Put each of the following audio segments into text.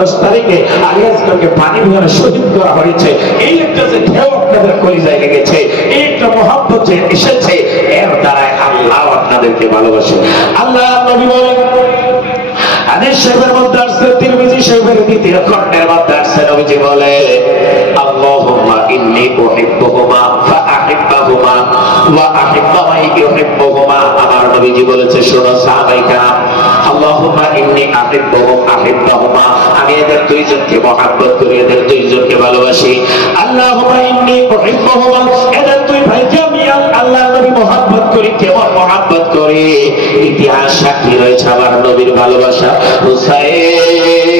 10 তারিখে আলিয়াজকে পানি ভিতরে শহীদ করা হয়েছে। এই একটা যে ঢেউ আপনাদের কলিজায় লেগেছে, এই একটা মহব্বত যে এসেছে, এর দ্বারা আল্লাহ আপনাদেরকে ভালোবাসে। আল্লাহ নবী বলেন, হাদিস শরীফের মধ্যে আসছে, তিরমিজি শরীফের দ্বিতীয় খণ্ডের মধ্যে আসছে, নবীজি বলে, আল্লাহুম্মা ইন্নী উহিব্বুহুমা ফাআহিব্বুহুমা ওয়া আহিব্বা মান ইউহিব্বুহুমা। আমার নবীজি বলেছে, শোনো সাহাবায়ে কেরাম, আল্লাহুম্মা ইন্নী আহিব্বুহুম আহিব্বাহুমা, আমি এদের দুইজনকে মহব্বত করি, এদের দুইজনকে ভালোবাসি। আল্লাহুম্মা ইন্নী উহিব্বুহুমা, এদের দুই ভাইকে আমি আল্লাহর নবী মহব্বত করি। কেমন মহব্বত করি? ইতিহাস সাক্ষী রয়েছে আমার নবীর ভালোবাসা। হুসাইন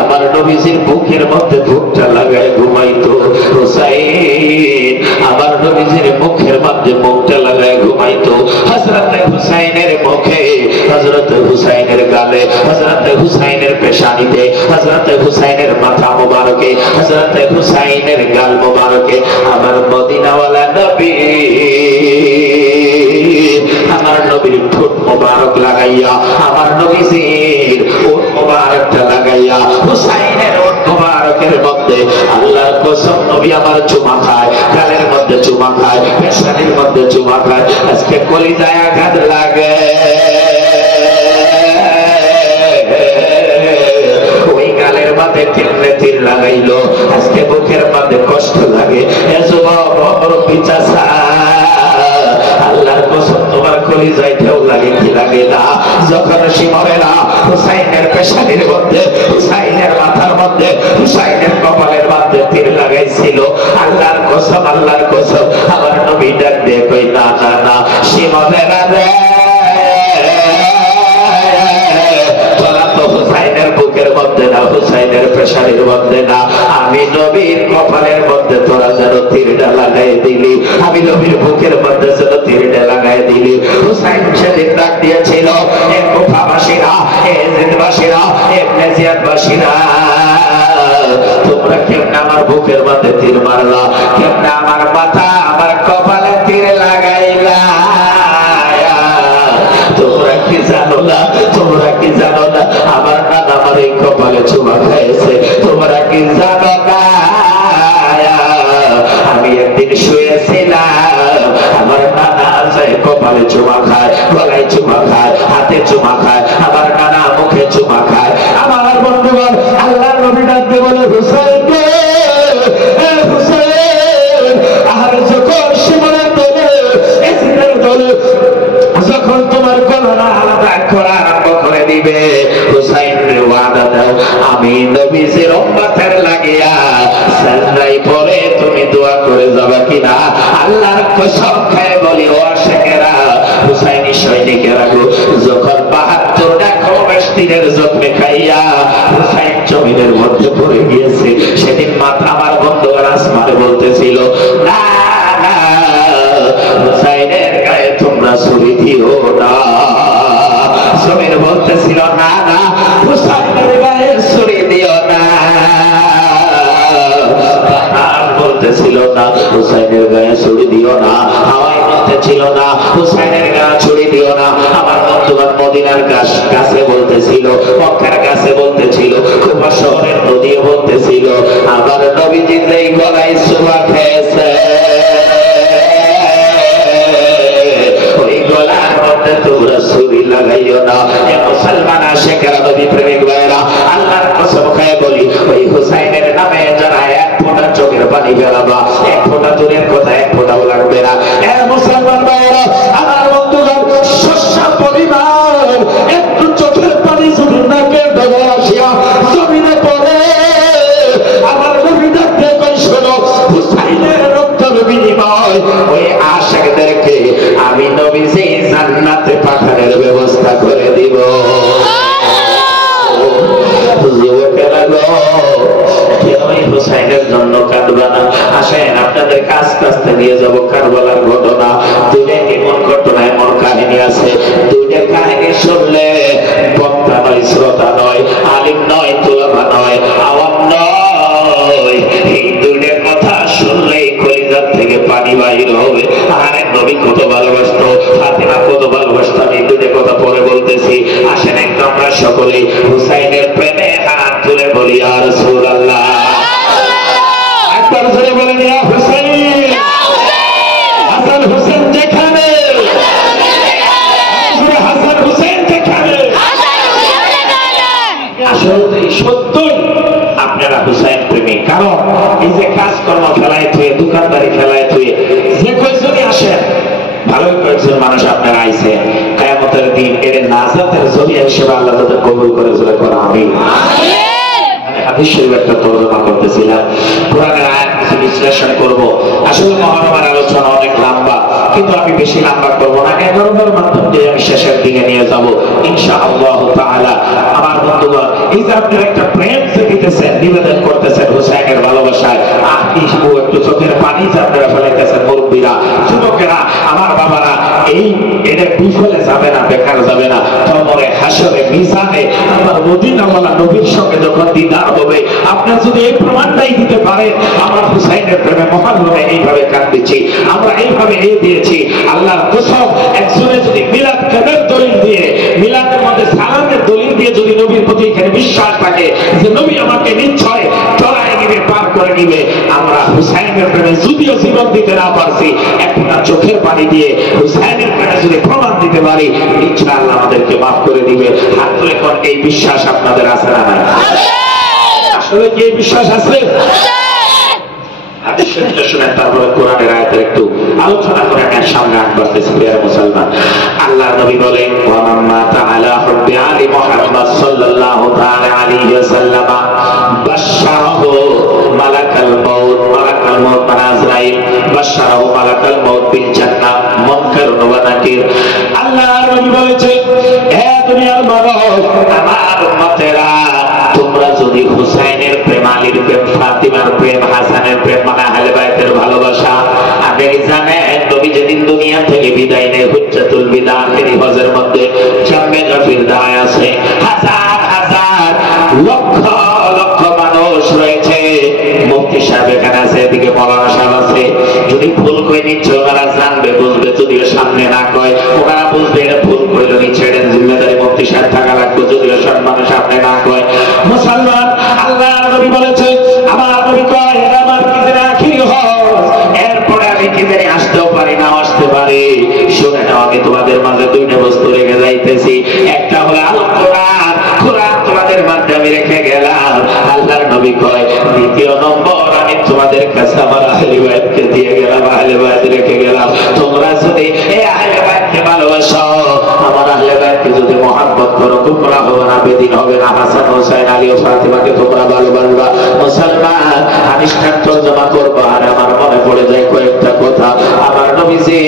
আমার নবীজির বুকের মধ্যে বুকটা লাগায় ঘুমাইতো। হুসাইন আমার নবীজির মুখের মধ্যে মুখটা লাগায় ঘুমাইতো। হযরত হুসাইনের মুখে, হযরত হুসাইনের গালে, হযরত হুসাইনের পেশানিতে, হযরত হুসাইনের মাথা মোবারকে, হযরত হুসাইনের গাল মোবারকে আমার মদিনাওয়ালা নবী, আমার নবীর ঠোঁট মোবারক লাগাইয়া, আমার নবীজির ওঠ মোবারকটা লাগাইয়া, হুসাইনের ওঠ মোবারকের মধ্যে আল্লাহর কসম নবী আমার চুমা খায়, গালের মধ্যে চুমা খায়, পেশানির মধ্যে চুমা খায়। আজকে কলিজায় আঘাত লাগে, ওই গালের মধ্যে কেমনে তীর লাগাইলো, আজকে বুকের মধ্যে কষ্ট লাগে। এ যুবক চাচা, আল্লাহর কসম তোমার কলিজায় ঢেউ লাগে কি লাগে না? যখন শিমরেরা হুসাইনের পেশানির মধ্যে, হুসাইনের মাথার মধ্যে, হুসাইনের কপালের মধ্যে তীর লাগাইছিল, আল্লাহর কসম, আল্লাহর কসম, আমার নবী ডাক দিয়ে কই, না না না শিমরেরা রে, তোরা তো হুসাইনের বুকের মধ্যে না, হুসাইনের পেশানির মধ্যে না, আমি নবীর কপালের মধ্যে তোরা যেন তীরটা লাগাই দিলি, আমি নবীর বুকের মধ্যে যেন তীরটা লাগাই দিলি। হুসাইন সেদিন ডাক দিয়েছিল, এ কুফাবাসীরা, এ জিদবাসীরা, এ নেজিয়াতবাসীরা, তোমরা কেমনে আমার বুকের মধ্যে তীর মারলা, কেমনে আমার মাথা, আমার কপালে তীর লাগাইলা? তোমরা কি জানো না, তোমরা কি জানো না আমার নানা আমার এই কপালে চুমা খাইছে? তোমরা কি জানো না আমি একদিন শুয়েছিলাম, আমার নানা আছে কপালে চুমা খায়, গলায় চুমা খায়, হাতে চুমা খায়, আমার নানা মুখে চুমা খায়। আমার বন্ধুগণ, আল্লাহর নবী ডাকতে বলে, হুসাইন রে, হুসাইন, আর যখন শিমরের দলে, এসিদের দলে যখন তোমার গলা আলাদা করা আরম্ভ করে দিবে, হুসাইন রে ওয়াদা দাও, আমি নবীজির উম্মতের লাগিয়া সাজদায় পড়ে তুমি দোয়া করে যাবে কিনা? আল্লাহর কসম খেয়ে বলি, ও আশিকেরা, হুসাইনি সৈনিকেরা গো, যখন ৭২টা খমেশ তীরের জখমে খাইয়া হুসাইন জমিনের মধ্যে পড়ে গিয়েছে, সেদিন মাত্র আমার বন্ধুরা আসমানে বলতেছিল, না না হুসাইনের গায়ে তোমরা ছুরি দিও না। জমিন বলতেছিল, না না হুসাইনের গায়ে ছুরি দিও না। বলতেছিল না হুসাইনের গায়ে ছুরি দিও না। হাওয়াই বলতেছিল না হুসাইনের গায়ে ছুরি দিও না। আমার বন্ধুগণ মদিনার কাছে বলতেছিল, মক্কার কাছে বলতেছিল, কুফা শহরের নদী বলতেছিল, আমার নবীজির এই গলায় চুমা খেয়েছে, ওই গলার মধ্যে তোমরা ছুরি লাগাইও না। এ মুসলমান আশিকেরা, নবী প্রেমিক ভাইরা, আল্লাহর কসম খেয়ে বলি, ওই হুসাইনের নামে যারা এক ফোঁটা চোখের পানি ফেলাবা, এক ফোঁটা দূরের কথা এক ফোঁটাও লাগবে না। এ মুসলমান ভাইরা, আমার বন্ধুগণ, শস্য পরিমাণ একটু চোখের পানি যদি নাকের ডগা আসিয়া জমিনে পড়ে, আমার নবী ডাকতে কই, শোনো, হুসাইনের রক্তের বিনিময় ওই আশিকদেরকে আমি নবীজি জান্নাতে পাঠানোর ব্যবস্থা করে দিব। হুসাইনের জন্য কাঁদবা না। আসেন আপনাদেরকে আস্তে আস্তে নিয়ে যাবো কারবালার ঘটনা। দুইটা এমন ঘটনা, এমন কাহিনী আছে, দুইটা কাহিনী শুনলে মানুষ আপনারা আইছে কিয়ামতের দিন এর নাজাতের জরিয়া হিসেবে আল্লাহ তাদের কবুল করে চলে করা আমিন। হাদিস শরীফ একটা তর্জমা করতেছিলাম, কোরআনের আয়াত কিছু বিশ্লেষণ করব। আসলে মহারমার আলোচনা অনেক লম্বা, কিন্তু আমি বেশি লম্বা করব না, 11টার মাধ্যম দিয়ে আমি শেষের দিকে নিয়ে যাব ইনশাআল্লাহ তাআলা। আমার বন্ধুগণ, এই যে আপনারা একটা প্রেম দিতেছেন, নিবেদন করতেছেন হুসাইনের ভালোবাসায়, একটু চোখের পানি যে আপনারা ফেলাইতেছেন, মুরব্বীরা, যুবকেরা, আমার বাবারা, এই এটা বিফলে যাবে না, বেকার যাবে না। কবরে, হাসরে, মিজানে আমার মদিনাওয়ালা নবীর সঙ্গে যখন দিদার হবে, আপনারা যদি এই প্রমাণটাই দিতে পারেন, আমরা হুসাইনের প্রেমে মহারমে এইভাবে কাঁদতেছি, আমরা এইভাবে দিয়েছি, আল্লাহর কসম, একজনে যদি মিলাদ কেনের দলিল দিয়ে, মিলাদের মধ্যে সালামের দলিল দিয়ে যদি নবীর প্রতি এখানে বিশ্বাস থাকে যে নবী আমাকে নিশ্চয় চড়াই নিবে, পার করে নিবে, আমরা হুসাইনের প্রেমে যদিও জীবন দিতে না পারছি, একটা চোখের পানি দিয়ে হুসাইনের প্রেমে যদি প্রমাণ দিতে পারি, নিশ্চয় আল্লাহ আমাদেরকে মাফ করে দিবে। হাত তুলে কোন এই বিশ্বাস আপনাদের আছে না? আসলে কি এই বিশ্বাস আছে? হাদিস শরীফটা শুনেন, তারপরে কোরআনের আয়াতের একটু আলোচনা করে আমি সামনে আসতেছি। প্রিয় মুসলমান, আল্লাহর নবী বলেন, ওয়া মাম্মা তাআলা হুব্বি আলি মুহাম্মদ সাল্লাল্লাহু তাআলা আলাইহি ওয়াসাল্লাম বাশশারাহু মালাকাল মাউত, মালাকাল মাউত মানে আজরাইল, বাশশারাহু মালাকাল মাউত বিল জান্নাহ মুনকার ওয়া নাকির। আল্লাহর নবী বলেছেন, হে দুনিয়ার মানব, আমার উম্মতেরা, তোমরা যদি হুসাইনের প্রেম, আলীর প্রেম, ফাতিমার প্রেম, হাসানের প্রেম মানে আহলে বাইতের ভালোবাসা, আগে জানেন নবী যেদিন দুনিয়া থেকে বিদায় নেয়, হুজ্জাতুল বিদা আখিরি হজের মধ্যে জামে গাফির দায় আছে, হাজার হাজার লক্ষ লক্ষ মানুষ রয়েছে। মুফতি সাহেব এখানে আছে, এদিকে মাওলানা সাহেব আছে। যদি ভুল কই নিচ্ছে ওনারা জানবে, বুঝবে, যদিও সামনে না কয় ওনারা বুঝবে এটা ভুল কইল, নিচ্ছে এটা জিম্মেদারি মুফতি সাহেব থাকা লাগবে, যদিও সব মানুষ সামনে না কয়। মুসলমান, আল্লাহর নবী বলেছে, আমার নবী কয় এটা আমার কি জানি আখিরি হজ, এরপরে আমি কি জানি আসতেও পারি না আসতে পারি। শুনে নাও, আমি তোমাদের মাঝে দুইটা বস্তু রেখে যাইতেছি, একটা হলো আল কোরআন, কোরআন তোমাদের মাঝে আমি রেখে গেলাম। আল্লাহর নবী কয় দ্বিতীয় নম্বর আমি তোমাদের কাছে আমার আহলে বাইতকে দিয়ে গেলাম, আহলে বাইত রেখে গেলাম। তোমরা যদি এই আহলে বাইতকে ভালোবাসো, আমার আহলে বাইতকে যদি মহব্বত করো, তোমরা হবে না, বেদিন হবে না, হাসান হোসেন আলী ও ফাতিমাকে তোমরা ভালোবাসবা। মুসলমান, আমি তর্জমা করব, আর আমার মনে পড়ে যায় কয়েকটা কথা। আমার নবীজি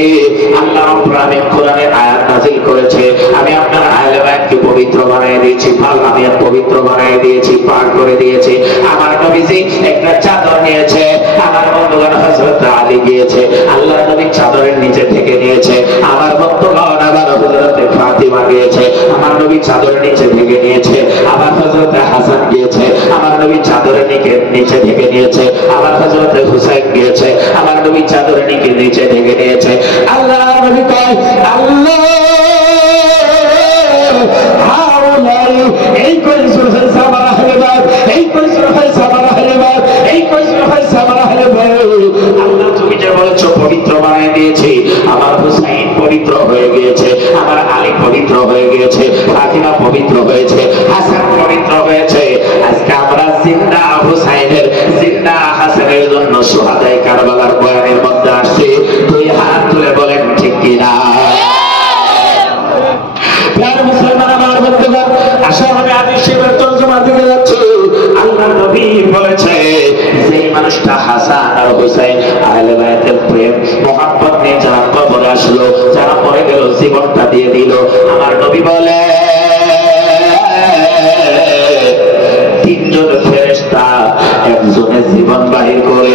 আল্লাহ রাব্বুল আলামিন কোরআনের আয়াত নাযিল করেছে, আমি আপনার আহলে বাইতকে পবিত্র বানিয়ে দিয়েছি, আমি পবিত্র বানিয়ে দিয়েছি, পাক করে দিয়েছি। আমার নবীজি একটা চাদর নিয়েছে, আমার বন্ধুগণ হযরত আলী গিয়েছে, আল্লাহর নবী চাদরের নিচে থেকে নিয়েছে। আমার বন্ধুগণ আবার হযরত ফাতিমা গিয়েছে, আমার নবী চাদরের নিচে থেকে নিয়েছে। আবার হযরত হাসান গিয়েছে, আমার নবী চাদরের নিচে থেকে নিয়েছে। আবার হযরত হুসাইন গিয়েছে, আমার নবী চাদরের নিচে থেকে নিয়েছে। আল্লাহর নবী কয়, আল্লাহ এই কয়জন হয়েছে আমার আহলে বাইত, এই কয়জন হয়েছে আমার আহলে বাইত, এই কয়জন হয়েছে আমার আহলে বাইত। আল্লাহ তুমি যে বলেছো পবিত্র বানিয়ে দিয়েছি, আমার হুসাইন পবিত্র হয়ে গিয়েছে, আমার আলী পবিত্র হয়ে গিয়েছে, ফাতিমা পবিত্র হয়েছে, হাসান পবিত্র হয়েছে। আজকে আমরা জিন্দা হুসাইনের, জিন্দা হাসানের জন্য সুহাদায়ে কারবালার বয়ানের মধ্যে আসছি। দুই হাত তুলে বলেন ঠিক কিনা? মুসলমান, আমার বন্ধুগণ, আসলে আমি হাদিস শরীফের তরজমা দিতে যাচ্ছি। আল্লাহর নবী বলেছে, যে মানুষটা হাসান আর হুসাইন আহলে বাইতের প্রেম মহব্বত নিয়ে যারা কবরে আসলো, যারা মরে গেল, জীবনটা দিয়ে দিল, আমার নবী বলে তিনজন ফেরেশতা একজনের জীবন বাহির করে,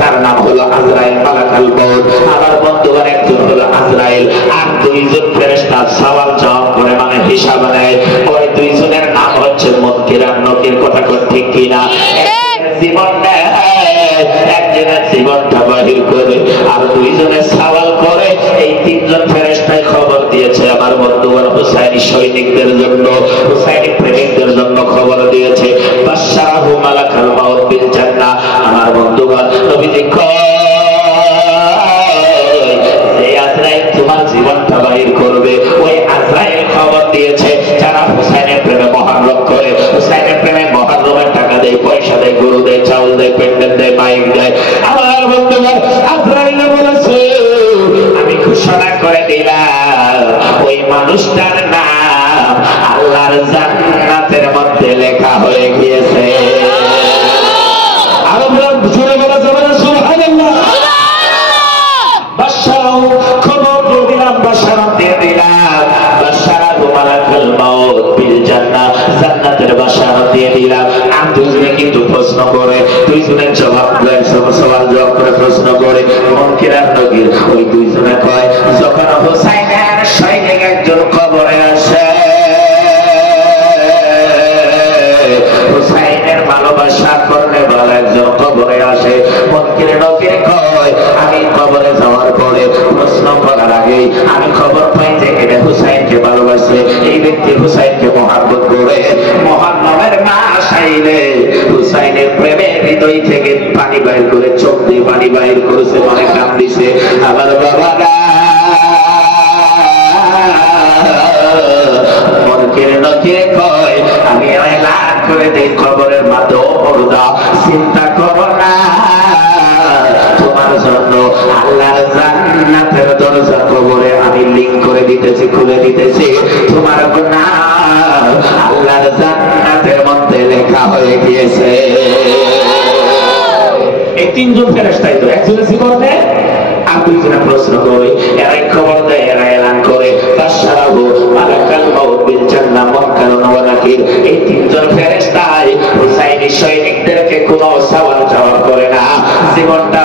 তার নাম হলো আজরাইল মালাকাল মাউত। আমার বন্ধুগণ, একজন হলো আজরাইল, আর দুইজন ফেরেশতা সওয়াল জবাব করে, মানে হিসাব নেয়। ওই দুইজনের নাম হচ্ছে মুনকির আর নকির। কথা ঠিক কিনা? জীবন নেয়, একজনের জীবনটা বাহির করে, আর দুইজনের সওয়াল করে। এই তিনজন ফেরেশতায় খবর দিয়েছে আমার বন্ধুগণ হুসাইনি সৈনিকদের জন্য, হুসাইনি প্রেমিকদের জন্য খবর দিয়েছে, বাশশারাহু মালাকাল মাউত বিল জান্নাহ। আমার বন্ধুগণ, নবীজি কয় যে আজরাইল তোমার জীবনটা বাহির করবে, ওই আজরাইল খবর দিয়েছে যারা হুসাইনের প্রেমে মহরম করে, হুসাইনের প্রেমে মহরমের টাকা দেয়, পয়সা দেয়, গরু দেয়, চাউল দেয়, পেন্ডেল দেয়, মাইক দেয়। আমার বন্ধুগণ, আজরাইল বলেছে আমি ঘোষণা করে দিলাম মানুষটার নাম আল্লাহর জান্নাতের মধ্যে লেখা হয়ে গিয়েছে। আরো জোরে বলা যাবে না সুবহানাল্লাহ। বাশশারাও খবর দিয়ে দিলাম, বাশশারাত দিয়ে দিলাম, বাশশারাহু মালাকুল মাউত বিল জান্নাহ, জান্নাতের বাশশারাত দিয়ে দিলাম। আর দুইজনে কিন্তু প্রশ্ন করে, দুইজনের সওয়াল জবাব করে প্রশ্ন করে মুনকির আর নকির। ওই দুইজনে কয় যখন হুসাইনের সৈনিক একজন কবরে আসে, হুসাইনের ভালোবাসা করলে বলে একজন কবরে আসে, মুনকির নকির কয় আমি কবরে যাওয়ার পরে প্রশ্ন করার আগেই আমি খবর পাই যে এটা হুসাইনকে ভালোবাসে, এই ব্যক্তি হুসাইনকে মহব্বত করে মুহাম্মদের মা চাইলে হুসাইনের প্রেমের হৃদয় থেকে পানি বাইর করে, চোখ দিয়ে পানি বাইর করেছে, মনে কান দিছে আমার বাবারা। মুনকির নকির কয় আমি এলান করে দেই খবরের মাধ্যমে, পর্দা চিন্তা করো না, তোমার জন্য আল্লাহর জান্নাতের দরজা কবরে আমি লিংক করে দিতেছি, খুলে দিতেছি, তোমার নাম আল্লাহর জান্নাতের মধ্যে লেখা হয়ে গিয়েছে। এই তিনজন ফেরেশতাই তো একজনের জীবন দেয় আর দুইজনে প্রশ্ন করে, এরাই খবর দেয়, এরা এলান করে বাশশারাহু মালাকুল মাউত বিল জান্নাহ মুনকার ওয়া নাকির। এই তিনজন ফেরেশতাই হুসাইনি সৈনিকদেরকে কোনো সওয়াল জবাব করে না, জীবনটা